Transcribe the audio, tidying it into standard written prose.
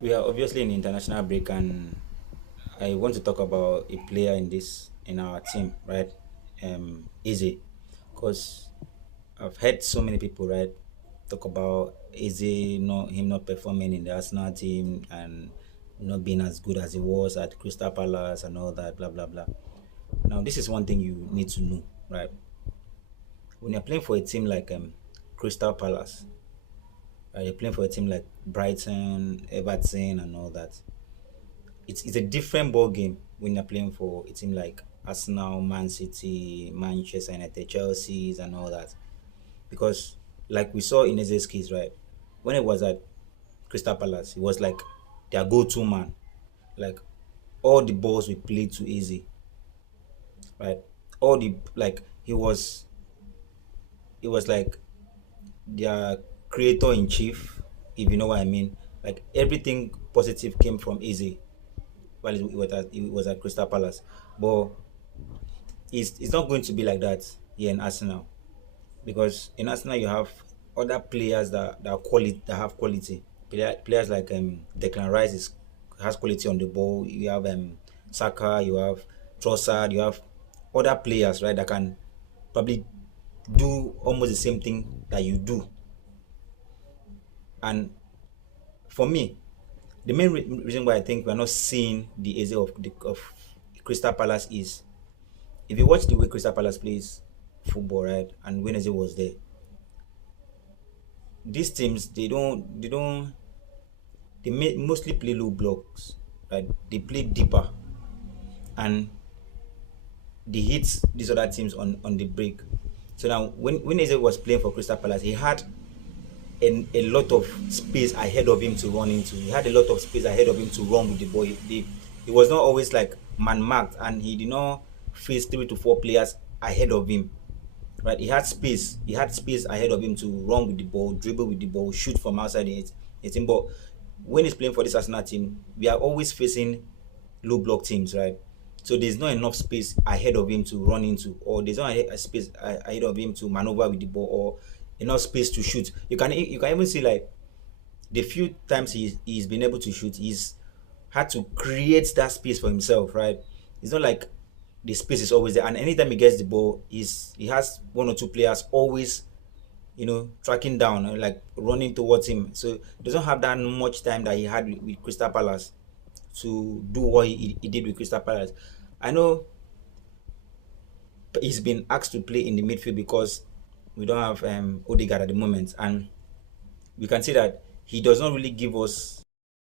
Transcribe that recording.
We are obviously in international break, and I want to talk about a player in our team, right? Easy, because I've heard so many people, right, talk about Easy, not him not performing in the Arsenal team and not being as good as he was at Crystal Palace and all that, blah blah blah. Now, this is one thing you need to know, right? When you're playing for a team like Crystal Palace, you're playing for a team like Brighton, Everton, and all that. It's a different ball game when you're playing for a team like Arsenal, Man City, Manchester United, Chelsea's, and all that. Because, like we saw in Eze's case, right, when it was at Crystal Palace, he was like their go-to man. Like all the balls we played too easy, right? All the like he was like their creator in chief, if you know what I mean. Like everything positive came from Easy while he was at Crystal Palace, but it's not going to be like that here in Arsenal, because in Arsenal you have other players that have quality. Players like Declan Rice has quality on the ball. You have Saka, you have Trossard, you have other players, right, that can probably do almost the same thing that you do. And for me, the main reason why I think we're not seeing the Eze of Crystal Palace is, if you watch the way Crystal Palace plays football, right, and when Eze was there, these teams mostly play low blocks, right? They play deeper, and they hit these other teams on the break. So now when Eze was playing for Crystal Palace, he had a lot of space ahead of him to run into. He had a lot of space ahead of him to run with the ball. He was not always like man marked, and he did not face 3 to 4 players ahead of him. Right? He had space. He had space ahead of him to run with the ball, dribble with the ball, shoot from outside the team. But when he's playing for this Arsenal team, we are always facing low block teams, right? So there's not enough space ahead of him to run into, or there's not a space ahead of him to maneuver with the ball, or enough space to shoot. You can even see, like, the few times he's been able to shoot, he's had to create that space for himself, right? It's not like the space is always there, and anytime he gets the ball, he has 1 or 2 players always, tracking down, like running towards him. So he doesn't have that much time that he had with Crystal Palace to do what he did with Crystal Palace. I know he's been asked to play in the midfield because we don't have Odegaard at the moment, and we can see that he does not really give us